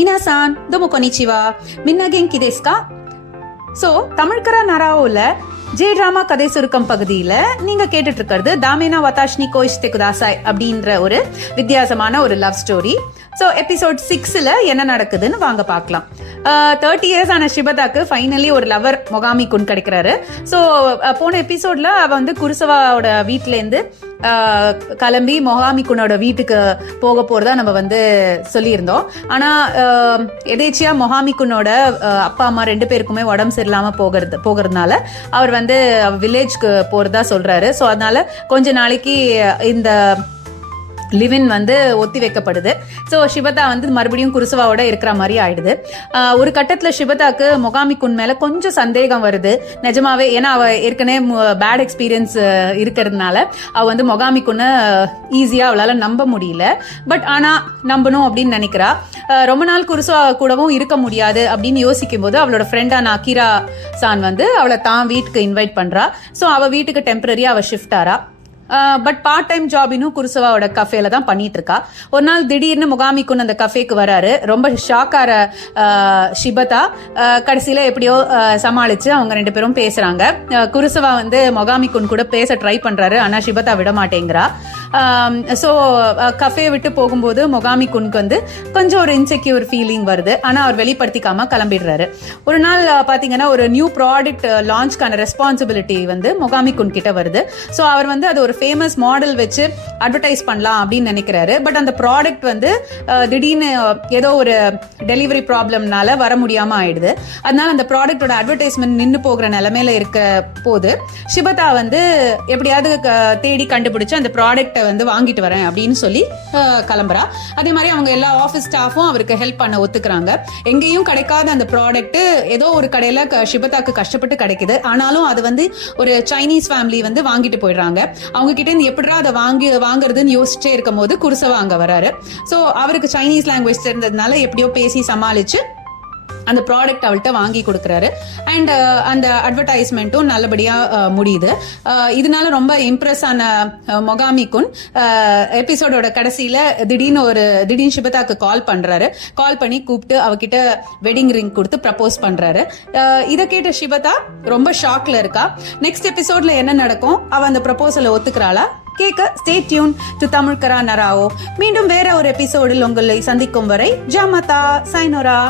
மினாசான் டோமோ கொனிச்சிவா மின்னா கெங்கி desu ka? ஸோ தமிழ்கரா நராவோல ஜே டிராமா கதை சுருக்கம் பகுதியில நீங்க கேட்டுட்டு இருக்கிறது தாமேனா வதாஷ்னி கோயிஷ்தே குதாசாய் அப்படின்ற ஒரு வித்தியாசமான ஒரு லவ் ஸ்டோரி. ஸோ எபிசோட் 6ல என்ன நடக்குதுன்னு வாங்க பார்க்கலாம். 30 years ஆன ஷிபதாக்கு ஃபைனலி ஒரு லவர் மொகாமி குன் கிடைக்கிறாரு. ஸோ போன எபிசோட்ல அவ வந்து குருசவாவோட வீட்டிலேருந்து கிளம்பி மொகாமி குனோட வீட்டுக்கு போக போறதா நம்ம வந்து சொல்லியிருந்தோம். ஆனா எதேச்சியா மொகாமி குனோட அப்பா அம்மா 2 பேருக்குமே உடம்பு சரியில்லாம போகிறதுனால அவர் வந்து வில்லேஜ்க்கு போறதா சொல்றாரு. ஸோ அதனால கொஞ்ச நாளைக்கு இந்த லிவின் வந்து ஒத்தி வைக்கப்படுது. ஸோ ஷிபதா வந்து மறுபடியும் குருசவாவோட இருக்கிற மாதிரி ஆயிடுது. ஒரு கட்டத்தில் ஷிபதாக்கு மொகாமி குன் மேல கொஞ்சம் சந்தேகம் வருது நிஜமாவே. ஏன்னா அவ ஏற்கனவே பேட் எக்ஸ்பீரியன்ஸ் இருக்கிறதுனால அவ வந்து மொகாமி குன்னை ஈஸியா அவளால நம்ப முடியல. பட் ஆனா நம்பணும் அப்படின்னு நினைக்கிறா. ரொம்ப நாள் குருசவா கூடவும் இருக்க முடியாது அப்படின்னு யோசிக்கும் போது அவளோட ஃப்ரெண்டான அகிரா சான் வந்து அவளை தான் வீட்டுக்கு இன்வைட் பண்றா. ஸோ அவ வீட்டுக்கு டெம்பரரியா அவ ஷிஃப்ட் ஆறா. பட் பார்ட் டைம் ஜாப் இன்னும் குருசவாவோட கஃபேல தான் பண்ணிட்டு இருக்கா. ஒரு நாள் திடீர்னு மொகாமி குன் அந்த கஃபேக்கு வராரு. ரொம்ப ஷாக்கார ஷிபதா கடைசியில எப்படியோ சமாளிச்சு அவங்க 2 பேரும் பேசுறாங்க. குருசவா வந்து மொகாமி குன் கூட பேச ட்ரை பண்றாரு. ஆனா ஷிபதா விட மாட்டேங்கிறா. ஸோ கஃபே விட்டு போகும்போது மொகாமி குன்க்கு வந்து கொஞ்சம் ஒரு இன்செக்யூர் ஃபீலிங் வருது. ஆனா அவர் வெளிப்படுத்திக்காம கிளம்பிடுறாரு. ஒரு நாள் பாத்தீங்கன்னா ஒரு நியூ ப்ராடக்ட் லான்ச்க்கான ரெஸ்பான்சிபிலிட்டி வந்து மொகாமி குன் கிட்ட வருது. ஸோ அவர் வந்து அது ஒரு ஃபேமஸ் மாடல் வச்சு அட்வர்டைஸ் பண்ணலாம் அப்படின்னு நினைக்கிறாரு. பட் அந்த ப்ராடக்ட் வந்து திடீர்னு ஏதோ ஒரு டெலிவரி ப்ராப்ளம்னால வர முடியாம ஆயிடுது. அதனால அந்த ப்ராடக்டோட அட்வர்டைஸ்மெண்ட் நின்று போகிற நிலைமையில இருக்க போது ஷிபதா வந்து எப்படியாவது தேடி கண்டுபிடிச்சு அந்த ப்ராடக்ட் வந்து வாங்கிட்டு வரேன் அப்படின்னு சொல்லி கிளம்புறா. அதே மாதிரி அவங்க எல்லா ஆபீஸ் ஸ்டாஃபும் அவருக்கு ஹெல்ப் பண்ண ஒத்துக்கிறாங்க. எங்கேயும் கிடைக்காத அந்த ப்ராடக்ட் ஏதோ ஒரு கடையில ஷிபதாக்கு கஷ்டப்பட்டு கிடைக்குது. ஆனாலும் அது வந்து ஒரு சைனீஸ் ஃபேமிலி வந்து வாங்கிட்டு போயிடுறாங்க. அவங்க கிட்ட இருந்து எப்படிடா அதை வாங்குறதுன்னு யோசிச்சே இருக்கும் போது குருசவா அங்க வராரு. சோ அவருக்கு சைனீஸ் லாங்குவேஜ் தெரிஞ்சதுனால எப்படியோ பேசி சமாளிச்சு அந்த ப்ராடக்ட் அவள்கிட்ட வாங்கி கொடுக்குறாரு. அண்ட் அந்த அட்வர்டைஸ்மெண்ட்டும் நல்லபடியா முடியுது. இதனால ரொம்ப இம்ப்ரெஸ் ஆன மொகாமி குன் எபிசோடோட கடைசியில திடீர்னு ஷிபதாக்கு கால் பண்றாரு. கால் பண்ணி கூப்பிட்டு அவகிட்ட வெட்டிங் ரிங் கொடுத்து ப்ரப்போஸ் பண்றாரு. இதை கேட்ட ஷிபதா ரொம்ப ஷாக்ல இருக்கா. நெக்ஸ்ட் எபிசோட்ல என்ன நடக்கும், அவ அந்த ப்ரப்போசலை ஒத்துக்கிறாளா கேட்க ஸ்டே டியூன் டு தமிழ்கரா நராவோ. மீண்டும் வேற ஒரு எபிசோடில் உங்களை சந்திக்கும் வரை ஜாமதா சைனோரா.